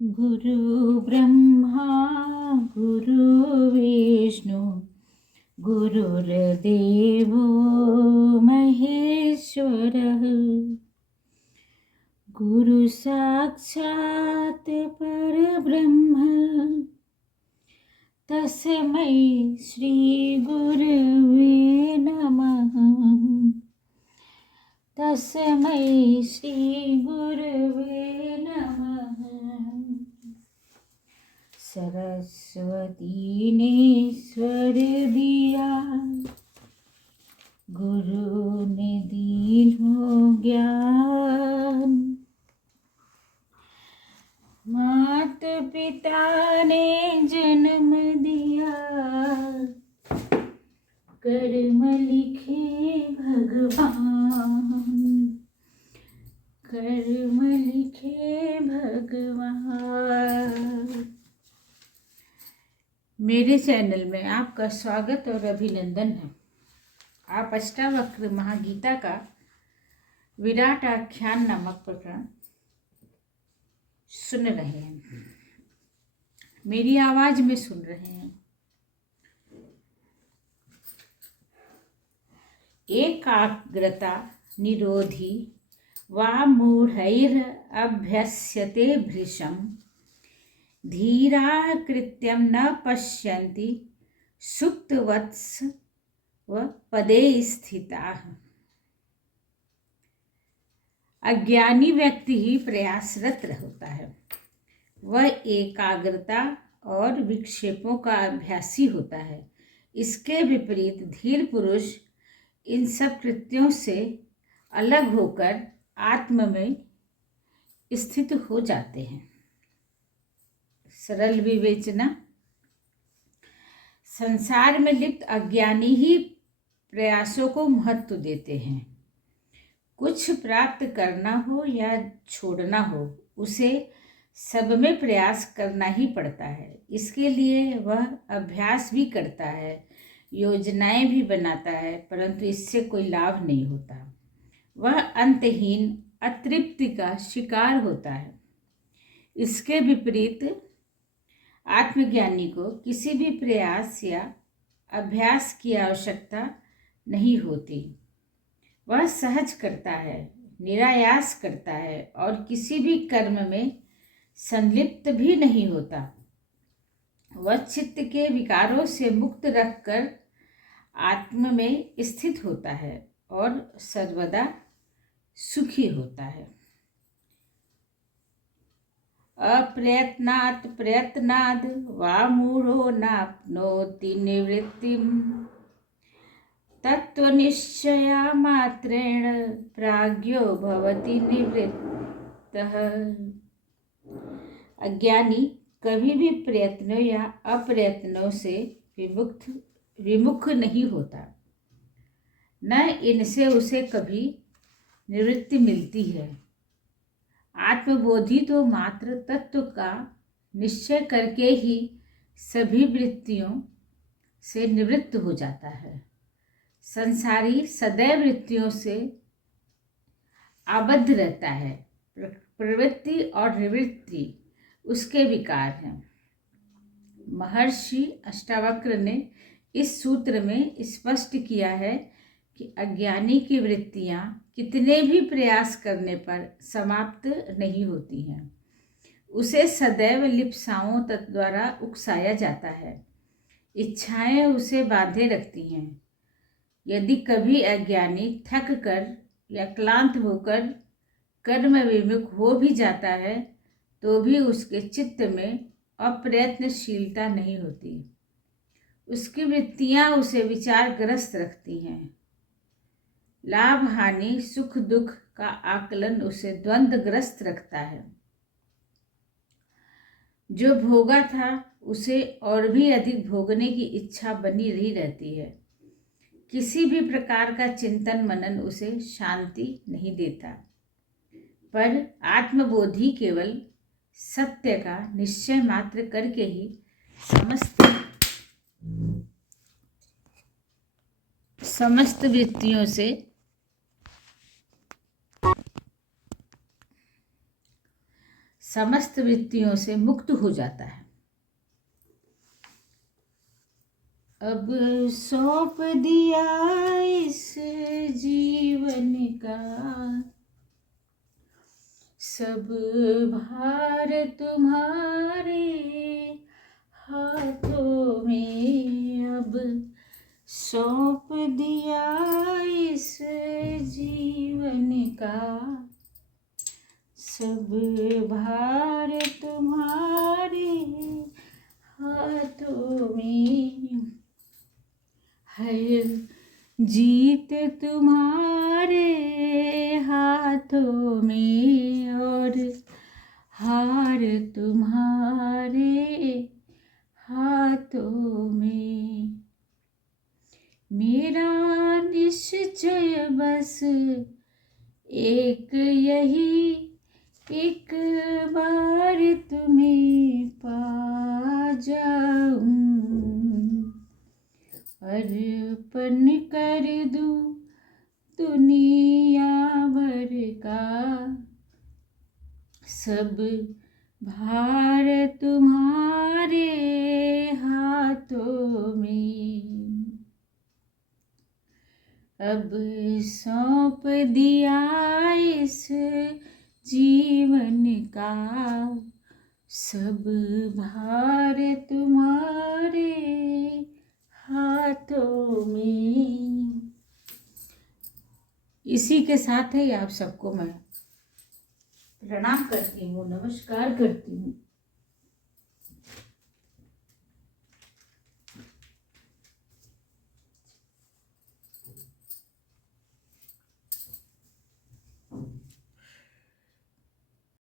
गुरु ब्रह्मा गुरु विष्णु गुरुर्देवो महेश्वरः गुरु साक्षात् परब्रह्म तस्मै श्री गुरवे नमः। तस्मै श्री गुरवे नमः। सरस्वती ने स्वर दिया, गुरु ने दीनो ज्ञान। मात पिता ने जन्म दिया, कर्म लिखे भगवान। कर्म लिखे भगवान। मेरे चैनल में आपका स्वागत और अभिनंदन है। आप अष्टावक्र महागीता का विराट आख्यान नामक प्रकरण सुन रहे हैं, मेरी आवाज में सुन रहे हैं। एकाग्रता निरोधी वा मूढ़ैर अभ्यस्यते भृशं धीराः कृत्यं न पश्यन्ति सुप्तवत्स व पदे स्थिताः। अज्ञानी व्यक्ति ही प्रयासरत होता है, वह एकाग्रता और विक्षेपों का अभ्यासी होता है। इसके विपरीत धीर पुरुष इन सब कृत्यों से अलग होकर आत्म में स्थित हो जाते हैं। सरल विवेचना। संसार में लिप्त अज्ञानी ही प्रयासों को महत्व देते हैं। कुछ प्राप्त करना हो या छोड़ना हो, उसे सब में प्रयास करना ही पड़ता है। इसके लिए वह अभ्यास भी करता है, योजनाएं भी बनाता है, परंतु इससे कोई लाभ नहीं होता। वह अंतहीन अतृप्ति का शिकार होता है। इसके विपरीत आत्मज्ञानी को किसी भी प्रयास या अभ्यास की आवश्यकता नहीं होती। वह सहज करता है, निरायास करता है और किसी भी कर्म में संलिप्त भी नहीं होता। वह चित्त के विकारों से मुक्त रखकर आत्म में स्थित होता है और सर्वदा सुखी होता है। अप्रयत्नात् प्रयत्नाद् वा मूढ़ो नाप्नोति निवृत्तिम् तत्त्वनिश्चया मात्रेण प्राज्ञो भवति निवृत्तः। अज्ञानी कभी भी प्रयत्नों या अप्रयत्नों से विमुख नहीं होता, न इनसे उसे कभी निवृत्ति मिलती है। आत्मबोधि तो मात्र तत्व का निश्चय करके ही सभी वृत्तियों से निवृत्त हो जाता है। संसारी सदैव वृत्तियों से आबद्ध रहता है। प्रवृत्ति और निवृत्ति उसके विकार हैं। महर्षि अष्टावक्र ने इस सूत्र में स्पष्ट किया है कि अज्ञानी की वृत्तियां कितने भी प्रयास करने पर समाप्त नहीं होती हैं। उसे सदैव लिप्साओं द्वारा उकसाया जाता है। इच्छाएं उसे बांधे रखती हैं। यदि कभी अज्ञानी थक कर या क्लांत होकर कर्म विमुख हो भी जाता है, तो भी उसके चित्त में अप्रयत्नशीलता नहीं होती। उसकी वृत्तियां उसे विचारग्रस्त रखती हैं। लाभ हानि सुख दुख का आकलन उसे द्वंद्वग्रस्त रखता है। जो भोगा था उसे और भी अधिक भोगने की इच्छा बनी रही रहती है। किसी भी प्रकार का चिंतन मनन उसे शांति नहीं देता, पर आत्मबोधि केवल सत्य का निश्चय मात्र करके ही समस्त वृत्तियों समस्त वृत्तियों से मुक्त हो जाता है। अब सौंप दिया इस जीवन का सब भार तुम्हारे हाथों में। अब सौंप दिया इस जीवन का सब भार तुम्हारे हाथों में। हर जीत तुम्हारे हाथों में और हार तुम्हारे हाथों में। मेरा निश्चय बस एक यही, एक बार तुम्हें पा जाऊं, अर्पण कर दूं दुनिया भर का सब भार तुम्हारे हाथों में। अब सौंप दिया इस जीवन का सब भार तुम्हारे हाथों में। इसी के साथ ही आप सबको मैं प्रणाम करती हूँ, नमस्कार करती हूँ।